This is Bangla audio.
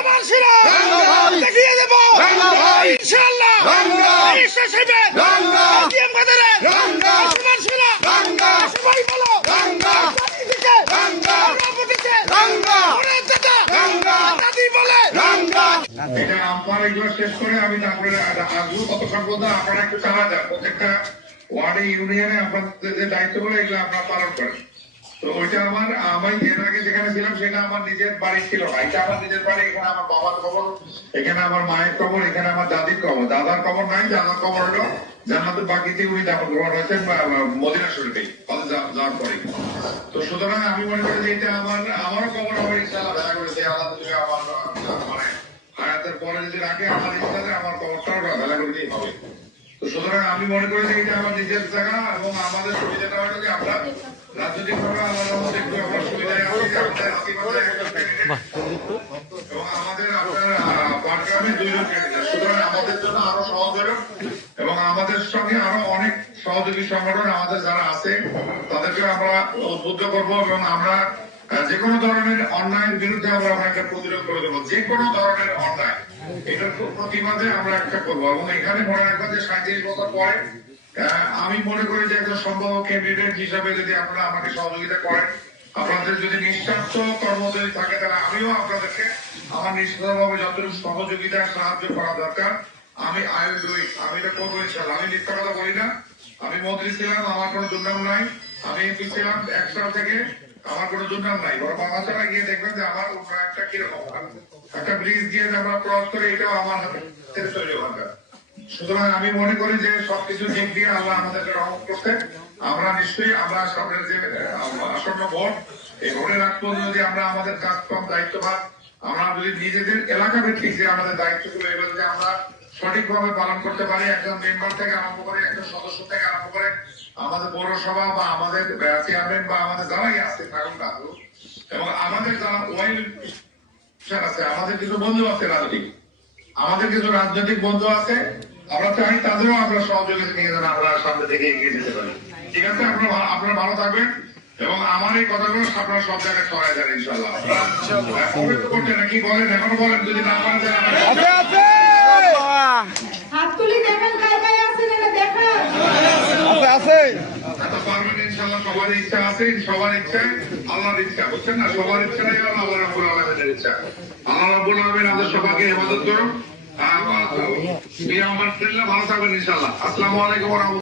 সমাজসেরা দেখিয়ে দেব ইনশাআল্লাহ। সবাই বলো এটা আমার এগুলো শেষ করে আমি তারপরে আসবো। ততক্ষণ পর্যন্ত আপনারা একটু চালা যান, প্রত্যেকটা ওয়ার্ডে ইউনিয়নে আপনাদের যে দায়িত্বগুলো এগুলো আপনারা পালন করেন। তো ওইটা আমি এর আগে যেখানে ছিলাম সেটা আমার নিজের বাড়ি ছিল না, এটা আমার নিজের বাড়ি। এখানে আমার বাবার কবর, এখানে আমার মায়ের কবর, এখানে আমার দাদির কবর। দাদার কবর নাই, দাদার কবর হলো জান্নাতুল বাকিতে উনি দাফন গ্রহণ হয়েছেন মদিনা শরীফে যাওয়ার পরে। তো সুতরাং আমি মনে করি যে এটা আমারও কবর হবে ইনশাআল্লাহ। দেখা করেছে আল্লাহ আমার হায়াতের পরে যদি রাখে আমার ইচ্ছাতে আমার কবরটাও ভেলা করে দিয়ে হবে। তো সুতরাং আমি মনে করি যে এটা আমার নিজের জায়গা এবং আমাদের সুবিধাটা হলো যে আমরা রাজনৈতিক ভাবে আমাদের মধ্যে একটু আমরা সুবিধায় আছি এবং আমাদের আপনার পাটগ্রামে 2 জন ক্যান্ডিডেট। সুতরাং আমাদের জন্য আরো সহজ হলো এবং আমাদের সঙ্গে আরো অনেক সহযোগী সংগঠন আমাদের যারা আছে তাদেরকে আমরা উদ্বুদ্ধ করবো এবং আমরা যে কোনো ধরনের অন্যায়ের বিরুদ্ধে আমরা একটা প্রতিরোধ করে দেবো। যে কোনো ধরনের অন্যায় এটার প্রতিবাদে আমরা একটা করবো। এবং এখানে মনে রাখবো যে 37 বছর পরে আমি মনে করি যে একজন সম্ভাব্য ক্যান্ডিডেট হিসাবে যদি আপনারা আমাকে সহযোগিতা করেন, আপনাদের যদি নিঃস্বার্থ কর্মচারী থাকে তাহলে আমিও আপনাদেরকে আমার নিঃস্বার্থভাবে যতটুকু সহযোগিতা সাহায্য করা দরকার আমি আমি এটা করবো ইনশাআল্লাহ। আমি মিথ্যা কথা বলি না। আমি মন্ত্রী ছিলাম, আমার কোনো দুর্নাম নাই। আমি এমপি ছিলাম 1 সাল থেকে, আমার কোনো দুর্নাম নাই। বড় বাংলাদেশে গিয়ে দেখবেন যে আমার উন্নয়নটা কিরকম, একটা ব্রিজ দিয়ে আমরা ক্রস করে এটাও আমার হাতে তৈরি হওয়া। সুতরাং আমি মনে করি যে সবকিছু দিক দিয়ে আল্লাহ আমাদেরকে রহমত করতে আমরা নিশ্চয়ই আমরা সামনের যে আসন্ন ভোট, এই ভোটের আগ পর্যন্ত যদি আমরা আমাদের কাজকর্ম দায়িত্বভাগ আমরা যদি নিজেদের এলাকা ভিত্তিক যে আমাদের দায়িত্বগুলো এগুলো যে আমরা সঠিকভাবে পালন করতে পারি, একজন মেম্বার থেকে আরম্ভ করে একজন সদস্য থেকে আরম্ভ করে আমাদের পৌরসভা বা আমাদের চেয়ারম্যান বা আমাদের যারাই আছে থাকুন না থাকুক, এবং আমাদের যারা ওয়াইল আছে, আমাদের কিছু বন্ধু আছে রাজনীতি, আমাদের কিছু রাজনৈতিক বন্ধু আছে, আমরা চাই তাদেরও আমরা সহযোগিতা নিয়ে যেন আমরা সামনে থেকে এগিয়ে যেতে পারি। ঠিক আছে, আপনারা ভালো থাকবেন এবং আমার এই কথাগুলো আপনারা সব জায়গায় ছড়াই দেন ইনশাআল্লাহ। করতে নাকি বলেন, এখনো বলেন, যদি না পারেন পারবেন ইনশাআল্লাহ। সবার ইচ্ছা আছে, সবার ইচ্ছায় আল্লাহর ইচ্ছা, বুঝছেন না? সবার ইচ্ছাই আল্লাহ রাব্বুল আলামিনের ইচ্ছা। আল্লাহ রাব্বুল আলামিন আমাদের সবাইকে ইবাদত করুন। আমার ভালো থাকবেন ইনশাআল্লাহ। আসসালামু আলাইকুম ওয়া রাহমাতুল্লাহ।